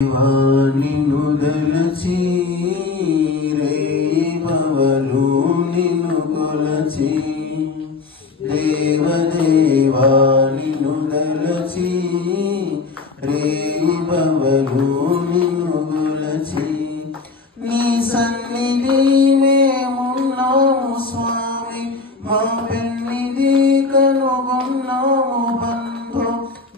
నిన్ను దలచి రేపవలు నిన్ను కొలచి దేవదేవా నిన్ను దలచి రేపవలు నిన్ను కొలచి నీ సన్నిధి మేమున్నాము స్వామి మా పెన్నిధి కనుగొన్నాము బంధు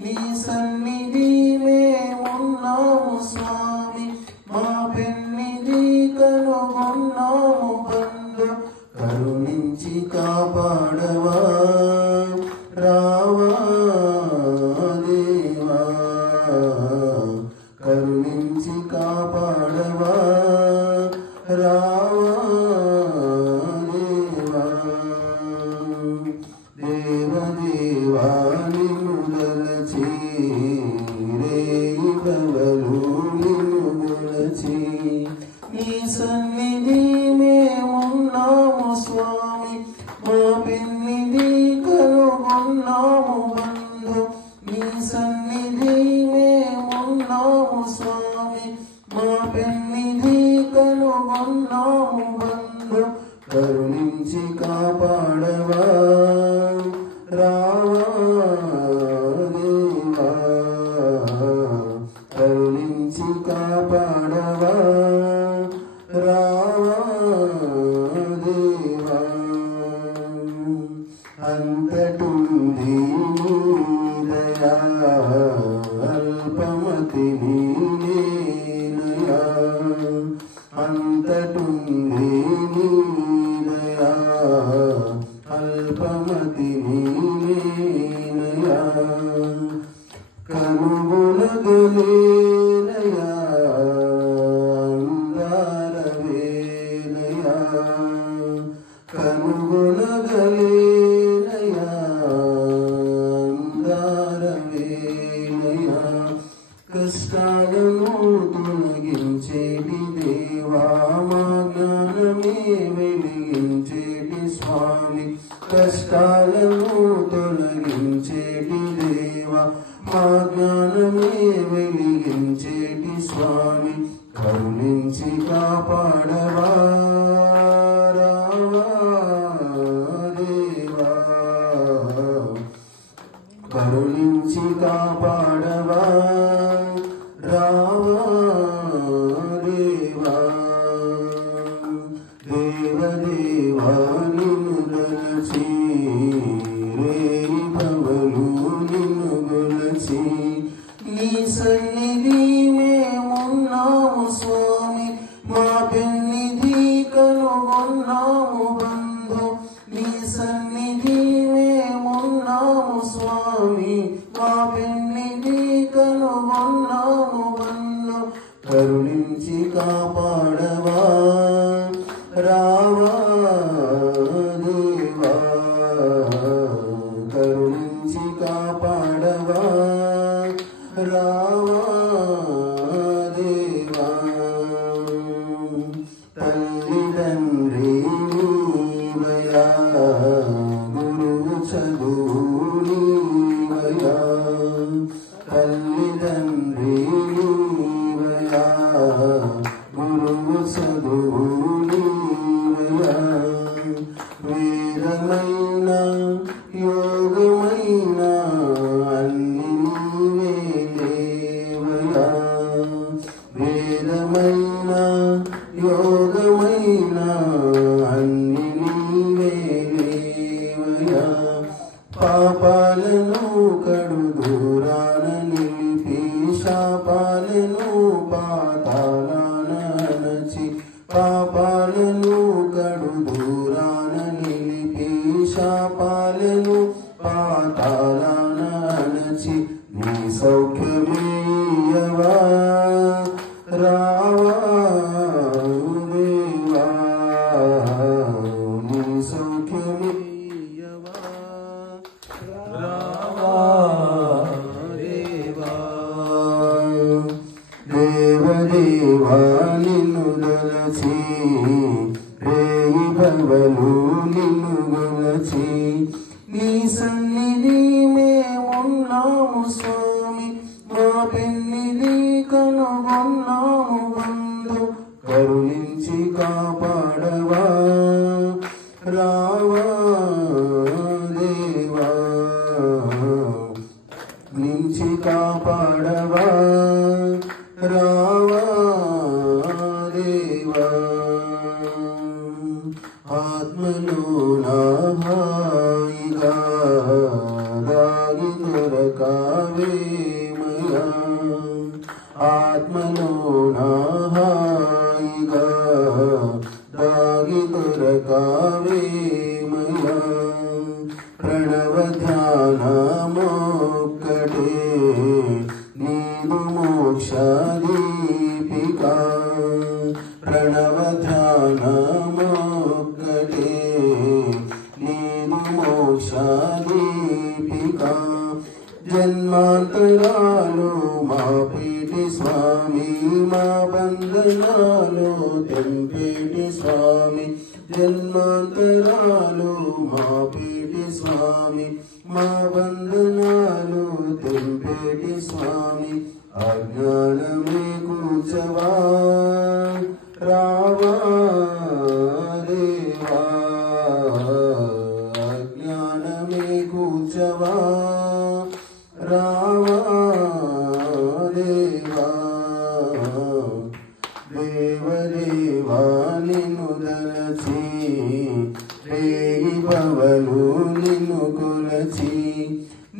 నీ సన్నిధి మేమున్నాము స్వామి మా పెన్నిధి కనుగొన్నాము బంధు కరుణించి కాపాడవా రావా దేవా కరుణించి కాపాడవా రావా దేవా దేవదేవా నిన్ను దలచి రేపవలు నిన్ను కొలచి నీ సన్నిధి మేమున్నాము స్వామి మా పెన్నిధి కనుగొన్నాము బంధు నీ సన్నిధి మేమున్నాము స్వామి మా పెన్నిధి కనుగొన్నాము బంధు కరుణించి కాపాడవా రావా దేవా కరుణించి కాపాడవా రావా దేవా అంతటుంది దయా అల్పమతి నీనయా అంతటుంది దయా అల్పమతి నీనయా కనుగొనగలేనయా అందారవేనయా కనుగొనగలేనయా అందారవేనయా కష్టాలను తొలగించేటి దేవా మా జ్ఞానమే వెలిగించేటి స్వామి కష్టాలను తొలగించేటి దేవా మా జ్ఞానమే వెలిగించేటి స్వామి కరుణించి కాపాడవా రావా దేవా కరుణించి కాపాడవా రావా దేవా దేవదేవా నిన్ను దలచి రేపవలు నిన్ను కొలచి నీ సన్నిధి మేమున్నాము స్వామి మా పెన్నిధి కనుగొన్నాము బంధు నీ సన్నిధి మేమున్నాము స్వామి మా పెన్నిధి కనుగొన్నాము బంధు కరుణించి కాపాడవా రావా దేవా కరుణించి కాపాడవా రావా దేవా తల్లిదండ్రి నీవయా గురువు చదువు నీవయా తల్లిదండ్రి నీవయా గురువు చదువు నీవయా వేదమైన యోగమైన అన్ని నీవే లేవయా వేదమైన యోగమైన అన్ని నీవే లేవయా పాపాలను కడు దూరాన నిలిపి శాపాలను పాతాళాన అణచి పాపాలను కడు దూరాన నిలిపి శాపాలను పాతాళాన అణచి నీ సౌఖ్యమేయవా రావా దేవా నీ సౌఖ్యమేయవా రావా దేవా దేవదేవా నిన్ను దలచి రేపవలు నిన్ను కొలచి నీ సన్నిధి మేమున్నాము స్వామి మా పెన్నిధి కనుగొన్నాము ఉన్నాము బంధు కరుణించి కాపాడవా రావా దేవా నుంచి కాపాడవా రావా దేవా ఆత్మలో నా హాయిగా దాగి దొరకావేమయా ఆత్మలో నా హాయిగా దాగి దొరకావేమయా ప్రణవ ధ్యానమొక్కటే నీదు మోక్ష దీపిక ప్రణవ ధ్యానమొక్కటే నీదు మోక్ష దీపిక జన్మాంతరాలు మా పీటి స్వామి మా బంధనాలు తెంపేటి స్వామి జన్మాంతరాలు మా పీటి స్వామి మా బంధనాలు తెంపేటి స్వామి అజ్ఞానమే కూర్చవా రావా దేవా అజ్ఞానమే కూర్చవా రావా దేవా దేవదేవా నిన్ను దలచి రేగి పవలు నిన్ను కొలచి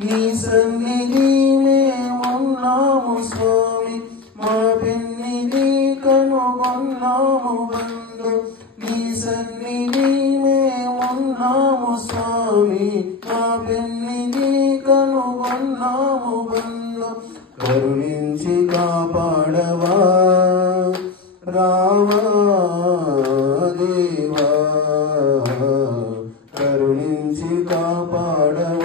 నీ సన్నిధి మేమున్నాము స్వామి మా పెన్నిధి కనుగొన్నాము బంధు నీ సన్నిధి మేమున్నాము స్వామి మా పెన్నిధి కనుగొన్నాము బంధు కరుణించి కాపాడవా రావా దేవా కరుణించి కాపాడవా